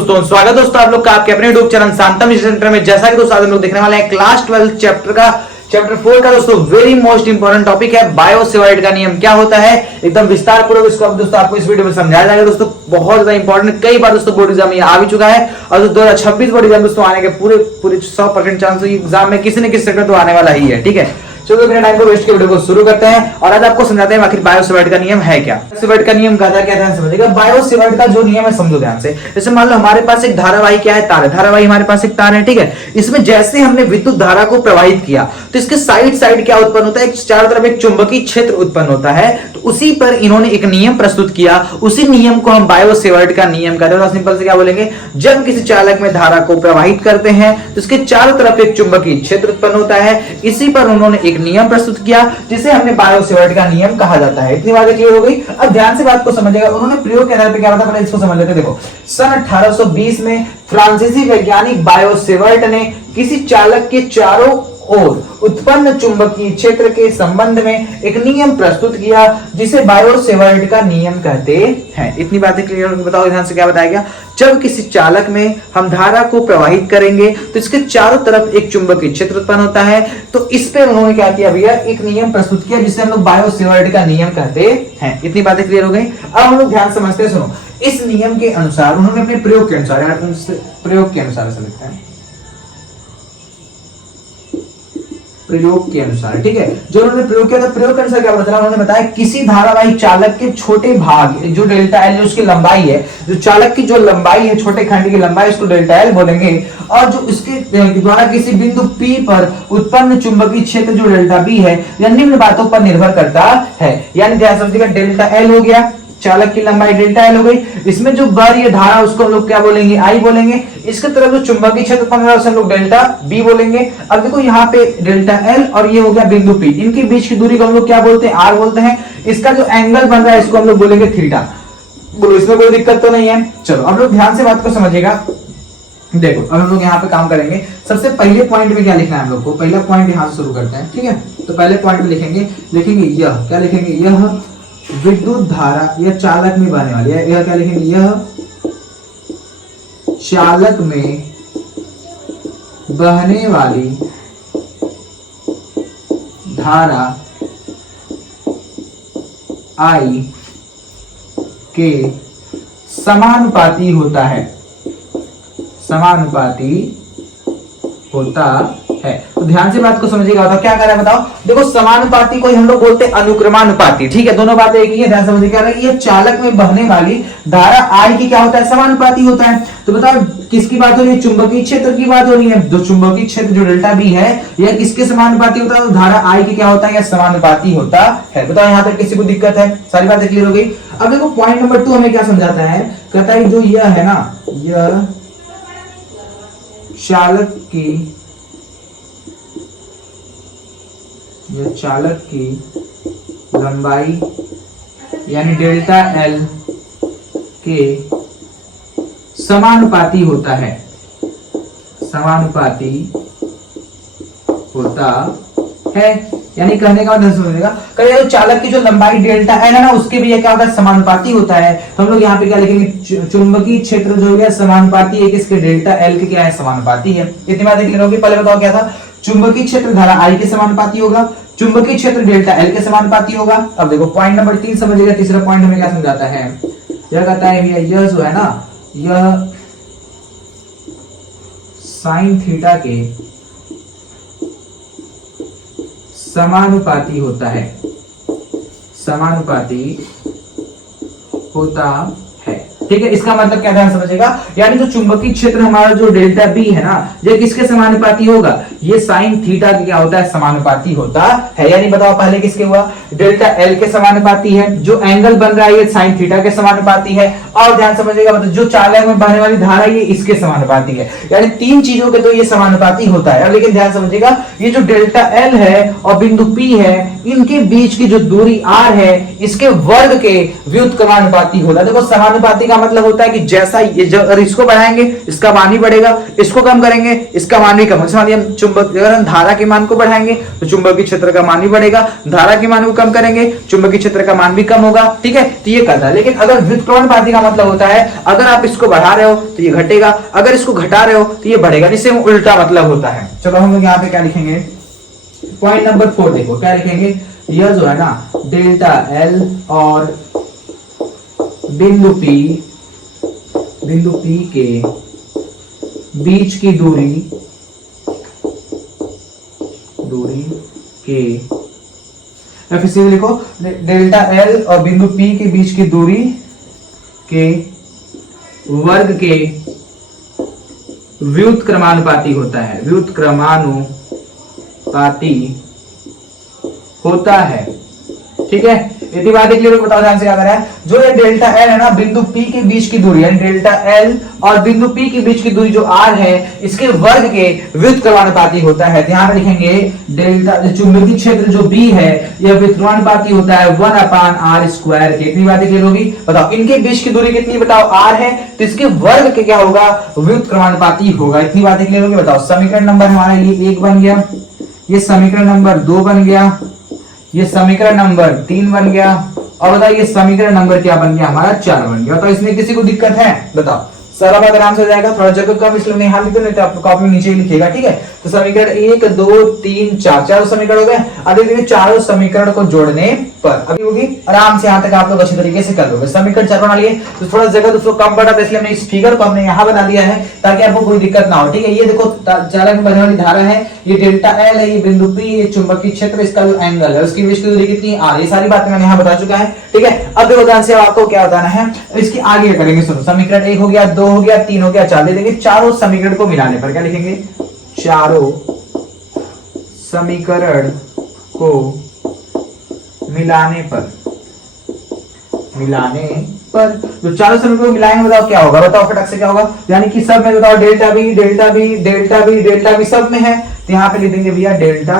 दोस्तों, स्वागत दोस्तों आप लोग का आपके अपने यूट्यूब चैनल शांतम सेंटर में। जैसा कि दोस्तों आज हम लोग देखने वाले हैं क्लास 12 चैप्टर 4 का दोस्तों वेरी मोस्ट इंपोर्टेंट टॉपिक है बायो सेवर्ट का नियम क्या होता है। एकदम विस्तार पूर्वक इसको दोस्तों आपको इस वीडियो में समझाया जाएगा। दोस्तों बहुत ज्यादा इंपॉर्टेंट, कई बार दोस्तों बोर्ड एग्जाम ये आ भी चुका है और 2026 बोर्ड एग्जाम दोस्तों आने के पूरे 100% चांस एग्जाम में किसी न किसी सेक्टर तो आने वाला ही है। ठीक है, चलो बिना टाइम को वेस्ट के वीडियो को शुरू करते हैं और आज आपको समझाते हैं आखिर बायो सेवर्ट का नियम है क्या। सेवर्ट का नियम क्या क्या ध्यान समझिएगा। बायो सेवर्ट का जो नियम है समझो ध्यान से। जैसे मान लो हमारे पास एक धारावाही क्या है, तार है। धारावाही हमारे पास एक तार है, ठीक है। इसमें जैसे हमने विद्युत धारा को प्रवाहित किया तो इसके साइड क्या उत्पन्न होता है, चारों तरफ एक चुंबकीय क्षेत्र उत्पन्न होता है। तो उसी पर इन्होंने एक नियम प्रस्तुत किया, उसी नियम को हम बायो सेवर्ट का नियम कहते हैं। सिंपल से क्या बोलेंगे, जब किसी चालक में धारा को प्रवाहित करते हैं तो इसके चारों तरफ एक चुंबकीय क्षेत्र उत्पन्न होता है। इसी पर उन्होंने एक नियम प्रस्तुत किया जिसे हमने बायो सेवर्ट का नियम कहा जाता है। इतनी बातें क्लियर हो गई। अब ध्यान से बात को समझिएगा। उन्होंने प्रयोग के आधार पर क्या बताया, इसको समझ लेते। देखो, सन 1820 में फ्रांसीसी वैज्ञानिक बायो सेवर्ट ने किसी चालक के चारों और उत्पन्न चुंबकीय क्षेत्र के संबंध में एक नियम प्रस्तुत किया जिसे बायो सेवर्ट का नियम कहते हैं। इतनी बातें क्लियर हो गई। बताओ ध्यान से क्या बताया गया। जब किसी चालक में हम धारा को प्रवाहित करेंगे तो इसके चारों तरफ एक चुंबकीय क्षेत्र उत्पन्न होता है। तो इस पे उन्होंने क्या किया भैया, एक नियम प्रस्तुत किया जिसे हम लोग बायो सेवर्ट का नियम कहते हैं। इतनी बातें क्लियर हो गई। अब हम लोग ध्यान समझते हैं। सुनो, इस नियम के अनुसार उन्होंने अपने प्रयोग के अनुसार प्रयोग के अनुसार समझते हैं, प्रयोग के अनुसार, ठीक है। जो उन्होंने प्रयोग किया था, प्रयोग के अनुसार क्या बताया, उन्होंने बताया किसी धारावाही चालक के छोटे भाग जो डेल्टा एल उसकी लंबाई है, जो चालक की जो लंबाई है, छोटे खंड की लंबाई, उसको डेल्टा एल बोलेंगे। और जो इसके द्वारा किसी बिंदु P पर उत्पन्न चुंबकीय क्षेत्र जो डेल्टा बी है, यह निम्न बातों पर निर्भर करता है। यानी ध्यान समझिएगा, डेल्टा एल हो गया, चालक की लंबाई डेल्टा एल हो गई। इसमें जो बर ये धारा उसको हम लोग क्या बोलेंगे, आई बोलेंगे। इसके तरफ जो चुंबकीय क्षेत्र उत्पन्न हो रहा है हम लोग डेल्टा बी बोलेंगे। अब देखो यहाँ पे डेल्टा एल और ये हो गया बिंदु पी, इनके बीच की दूरी को हम लोग क्या बोलते हैं, आर बोलते हैं। इसका जो एंगल बन रहा है इसको हम लोग बोलेंगे थीटा। बोलो, इसमें कोई दिक्कत तो नहीं है। चलो अब लोग ध्यान से बात को समझिएगा। देखो अब हम लोग यहाँ पे काम करेंगे। सबसे पहले पॉइंट में क्या लिखना है हम लोग को, पहला पॉइंट यहाँ से शुरू करते हैं, ठीक है। तो पहले पॉइंट में लिखेंगे यह क्या लिखेंगे, यह विद्युत धारा यह चालक में बहने वाली है। यह क्या लिखेंगे, यह चालक में बहने वाली धारा आई के समानुपाती होता है, समानुपाती होता है। तो ध्यान से बात को समझिएगा। बताओ क्या कर रहा है, बताओ। देखो, समानुपाती को हम लोग बोलते हैं अनुक्रमानुपाती, ठीक है। दोनों बातें एक ही है, ध्यान समझिए। क्या ये चालक में बहने वाली धारा आई की क्या होता है, समानुपाती होता है। तो बताओ किसकी बात हो रही है, चुंबकीय क्षेत्र की बात हो रही है। जो चुंबकीय क्षेत्र जो डेल्टा बी है यह किसके समानुपाती होता है, तो धारा आई की क्या होता है, यह समानुपाती होता है। बताओ यहाँ तक किसी को दिक्कत है, सारी बातें क्लियर हो गई। अब देखो पॉइंट नंबर 2 हमें क्या समझाता है, कहता है जो यह है ना, यह चालक की लंबाई यानी डेल्टा एल के समानुपाती होता है, समानुपाती होता है। यानी कहने का मतलब समझिएगा, कहीं चालक की जो लंबाई डेल्टा एल है ना, उसके भी क्या होता है, समानुपाती होता है। तो हम लोग यहाँ पे क्या लिखेंगे, चुंबकीय क्षेत्र जो है समानुपाती है किसके, डेल्टा एल के क्या है, समानुपाती है। इतनी बात क्लियर होगी। पहले बताओ क्या था, चुंबकीय क्षेत्र धारा आई के समानुपाती होगा, चुंबकीय क्षेत्र डेल्टा एल के समानुपाती होगा। अब देखो पॉइंट नंबर 3 समझिएगा। तीसरा पॉइंट हमें क्या समझाता है, यह कहता है यह जो है ना, यह साइन थीटा के समानुपाती होता है, समानुपाती होता है, ठीक है। इसका मतलब क्या ध्यान समझिएगा, यानी जो चुंबकीय क्षेत्र हमारा जो डेल्टा बी है ना, ये किसके समानुपाती होगा, ये साइन थीटा के क्या होता है, समानुपाती होता है। यानी बताओ पहले किसके हुआ, डेल्टा एल के समानुपाती है। जो एंगल बन रहा है ये साइन थीटा के समानुपाती है। और ध्यान समझिएगा, मतलब जो चालक में बहने वाली धारा ये इसके समानुपाती है। यानी तीन चीजों के तो ये समानुपाती होता है। लेकिन ध्यान समझिएगा, ये जो डेल्टा एल है और बिंदु पी है, इनके बीच की जो दूरी आर है, इसके वर्ग के व्युत्क्रमानुपाती होता है। देखो समानुपाती का मतलब होता है कि जैसा अगर इसको बढ़ाएंगे इसका मान भी बढ़ेगा, इसको कम करेंगे इसका मान भी कम। जैसे हम चुंबक, अगर हम धारा के मान को बढ़ाएंगे तो चुंबकीय क्षेत्र का मान भी बढ़ेगा, धारा के मान को कम करेंगे चुंबकीय क्षेत्र का मान भी कम होगा। ठीक है, तो ये करता है। लेकिन अगर व्युत्क्रमणपाती का मतलब होता है अगर आप इसको बढ़ा रहे हो तो ये घटेगा, अगर इसको घटा रहे हो तो ये बढ़ेगा, जिससे उल्टा मतलब होता है। चलो हम लोग यहाँ पे क्या लिखेंगे, पॉइंट नंबर 4 देखो क्या लिखेंगे, यह जो है ना डेल्टा एल और बिंदु P के बीच की दूरी के, फिर से लिखो, डेल्टा एल और बिंदु P के बीच की दूरी के वर्ग के व्युत्क्रमानुपाती होता है, व्युत्क्रमानुपाती होता है। ठीक है, इतनी बात के लिए बताओ ध्यान से क्या करा है। जो ये डेल्टा एल है ना बिंदु P के बीच की दूरी, यानी डेल्टा एल और बिंदु P के बीच की दूरी जो r है इसके वर्ग के व्युत्क्रमानुपाती होता है। ध्यान रखेंगे डेल्टा चुंबकीय क्षेत्र जो B है यह व्युत्क्रमानुपाती होता है 1/r² के। इतनी बातें क्लियर होगी। बताओ इनके बीच की दूरी कितनी, बताओ r है तो इसके वर्ग के क्या होगा, व्युत्क्रमानुपाती होगा। इतनी बातें क्लियर होगी। बताओ समीकरण नंबर हमारा ये 1 बन गया, ये समीकरण नंबर 2 बन गया, ये समीकरण नंबर 3 बन गया, और बताइए ये समीकरण नंबर क्या बन गया हमारा 4 बन गया। तो इसमें किसी को दिक्कत है, बताओ। सारा बात आराम से हो जाएगा, थोड़ा जगह कम इसलिए नहीं हाल नहीं तो आपको कॉपी में नीचे ही लिखेगा। ठीक है, तो समीकरण 1 2 3 4 चारों समीकरण हो गए। अब देखिए चारों समीकरण को जोड़ने पर अभी होगी आराम से, यहाँ तक आप लोग अच्छी तरीके से कर लोगे। समीकरण 4 बना लिए तो थोड़ा जगह दोस्तों कम पड़ा था इसलिए हमने इस फिगर को हमने यहाँ बना दिया है ताकि आपको कोई दिक्कत ना हो। ठीक है, ये देखो चालक में बहने वाली धारा है, ये डेल्टा एल है, ये बिंदु P, ये चुंबकीय क्षेत्र, इसका जो एंगल है उसकी बीच की दूरी कितनी r, ये सारी बातें मैंने यहाँ बता चुका है। ठीक है, अब देखो ध्यान से आपको क्या बताना है, इसकी आगे करेंगे। सुनो, समीकरण 1 हो गया, 2 हो गया, 3 हो गया, 4 दे देंगे। चारों समीकरण को मिलाने पर क्या लिखेंगे, चारों समीकरण को मिलाने पर जो चारों समीकरण को मिलाएंगे बताओ क्या होगा, बताओ फटाक से क्या होगा। यानी कि सब में बताओ delta B delta B delta B delta B सब में है तो यहाँ पे लिख देंगे भैया डेल्टा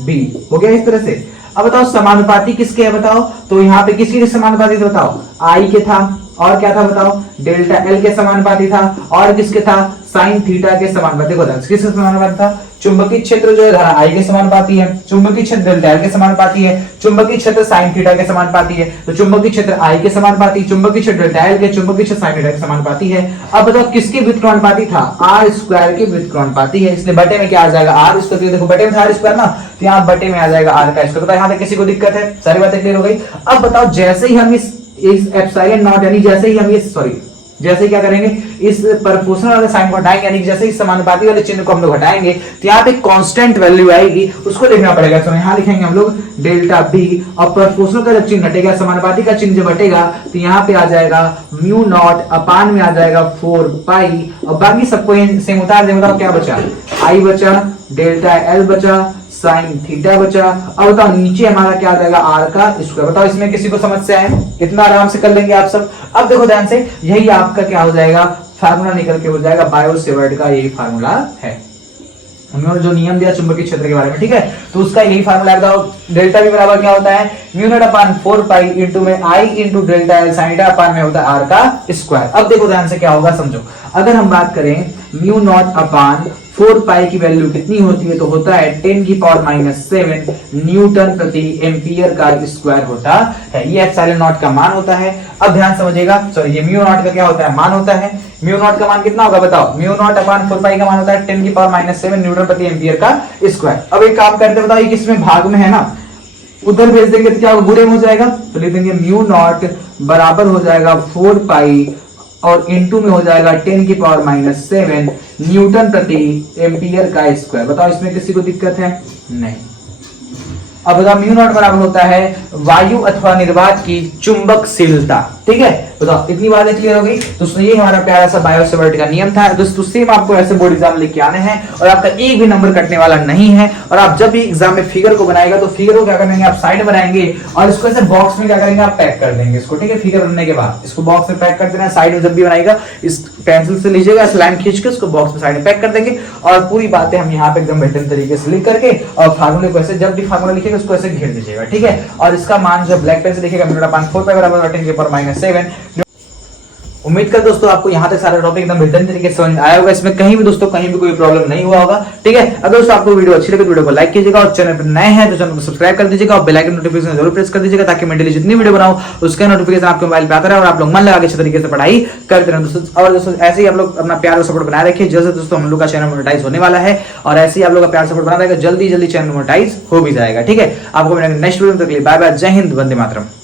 बी। हो गया इस तरह से। अब बताओ समानुपाती किसके है, बताओ तो यहाँ पे किसके समानुपाती था, बताओ आई के था, और क्या था बताओ डेल्टा एल के समानुपाती था, और किसके था साइन थीटा के समानुपाती। किसके समानुपाती था, चुंबकीय क्षेत्र जो है धारा आई के समानुपाती है, चुंबकीय क्षेत्र डेल्टा एल के समानुपाती है, चुंबकीय क्षेत्र साइन थीटा के समानुपाती है, तो चुंबकीय क्षेत्र आई के समानुपाती, चुंबकीय क्षेत्र डेल्टा एल के, चुंबकीय क्षेत्र साइन थीटा के समानुपाती है। अब बताओ किसके व्युत्क्रमानुपाती था, r² के व्युत्क्रमानुपाती है, इसलिए बटे में क्या आ जाएगा r²। देखो बटे में था r² ना, तो यहाँ बटे में आ जाएगा r का स्क्वायर। बताओ यहाँ तक किसी को दिक्कत है, सारी बातें क्लियर हो गई। अब बताओ जैसे ही हम इस एप्सिलॉन नॉट यानी जैसे ही हम ये जैसे क्या करेंगे इस प्रोपोर्शनल वाले साइन को हटाएंगे, यानी जैसे इस समानुपाती वाले चिन्ह को हम लोग हटाएंगे तो यहाँ पे कांस्टेंट वैल्यू आएगी, उसको लिखना पड़ेगा। तो यहाँ लिखेंगे हम लोग डेल्टा बी, और प्रोपोर्शनल का जब चिन्ह हटेगा, समानुपाती का चिन्ह जब हटेगा तो यहाँ पे आ जाएगा म्यू नॉट अपान में आ जाएगा 4 पाई, और बाकी सबको सेम उतार देंगे। बताओ क्या बचा, आई बचा, डेल्टा एल बचा, साइन थीटा बचा। अब बताओ नीचे हमारा क्या आ जाएगा r का स्क्वायर। बताओ इसमें किसी को समस्या है, कितना आराम से कर लेंगे आप सब। अब देखो ध्यान से, यही आपका क्या हो जाएगा, फार्मूला निकल के हो जाएगा, बायो-सेवर्ट का यही फार्मूला है। हमने जो नियम दिया चुंबकीय क्षेत्र के बारे में, ठीक है, तो उसका यही फार्मूला है। बताओ डेल्टा बी बराबर क्या होता है, mu naught upon 4 pi into में I into delta L sine theta upon में होता है r का स्क्वायर। अब देखो ध्यान से क्या होगा समझो, अगर हम बात करें म्यू नॉट अपान 4 पाई की वैल्यू कितनी होती है, तो होता है 10⁻⁷ न्यूटन प्रति एम्पियर का स्क्वायर होता है। ये एप्सिलॉन नॉट का मान होता है। अब ध्यान समझिएगा, सॉरी ये म्यू नॉट का क्या होता है, मान होता है। म्यू नॉट का मान कितना होगा बताओ, म्यू नॉट अपान 4 पाई का मान होता है 10⁻⁷ न्यूटन प्रति एम्पियर का स्क्वायर। अब एक काम करते बताओ, ये किसमें भाग में है ना, उधर भेज देंगे तो क्या होगा, गुणे में हो जाएगा। तो लिख देंगे म्यू नॉट बराबर हो जाएगा 4 पाई और इनटू में हो जाएगा 10⁻⁷ न्यूटन प्रति एम्पियर का स्क्वायर। बताओ इसमें किसी को दिक्कत है, नहीं। अब बताओ म्यू नॉट बराबर होता है वायु अथवा निर्वात की चुंबकशीलता, ठीक है। बताओ इतनी बातें क्लियर हो गई। दोस्तों ये हमारा प्यारा सा बायो-सेवर्ट का नियम था। दोस्तों सेम आपको ऐसे बोर्ड एग्जाम लेके आने हैं और आपका एक भी नंबर कटने वाला नहीं है। और आप जब भी एग्जाम में फिगर को बनाएगा तो फिगर को क्या करेंगे, आप साइड बनाएंगे और इसको ऐसे बॉक्स में क्या करेंगे, आप पैक कर देंगे इसको, ठीक है। फिगर बनने के बाद इसको बॉक्स में पैक कर देना है। साइड में जब भी बनाएगा इस पेंसिल से लीजिएगा, इस लाइन खींच के उसको बॉक्स में साइड में पैक कर देंगे और पूरी बातें हम यहाँ पे एकदम बेहतरीन तरीके से लिख करके और फार्मूले को ऐसे जब भी फार्मूला लिखेगा उसको ऐसे घेर दीजिएगा, ठीक है। और इसका मान जो ब्लैक पेन से लिखेगा म्यू नॉट अपान 4 पाई बराबर 10⁻⁷। उम्मीद कर दोस्तों आपको यहाँ तक सारा टॉपिक एकदम बेहतरीन तरीके से समझ आया होगा, इसमें कहीं भी दोस्तों कहीं भी कोई प्रॉब्लम नहीं हुआ होगा। ठीक है, अगर दोस्तों आपको वीडियो अच्छी लगे तो वीडियो को लाइक कीजिएगा और चैनल पर नए हैं तो चैनल को सब्सक्राइब कर दीजिएगा और बेल आइकन नोटिफिकेशन जरूर प्रेस कर दीजिएगा ताकि मैं डेली जितनी वीडियो बनाऊं उसका नोटिफिकेशन आपके मोबाइल पे आता रहे और आप लोग मन लगा के अच्छे तरीके से पढ़ाई करते रहे दोस्तों। और दोस्तों ऐसे ही आप लोग अपना प्यार और सपोर्ट बनाए रखिए, जैसे दोस्तों हम लोग का चैनल मोनेटाइज होने वाला है और ऐसे ही आप लोग का प्यार सपोर्ट बना रहेगा, जल्दी जल्दी चैनल मोनेटाइज हो भी जाएगा। ठीक है, आपको मेरे नेक्स्ट वीडियो में तक बाय बाय, जय हिंद, वंदे मातरम।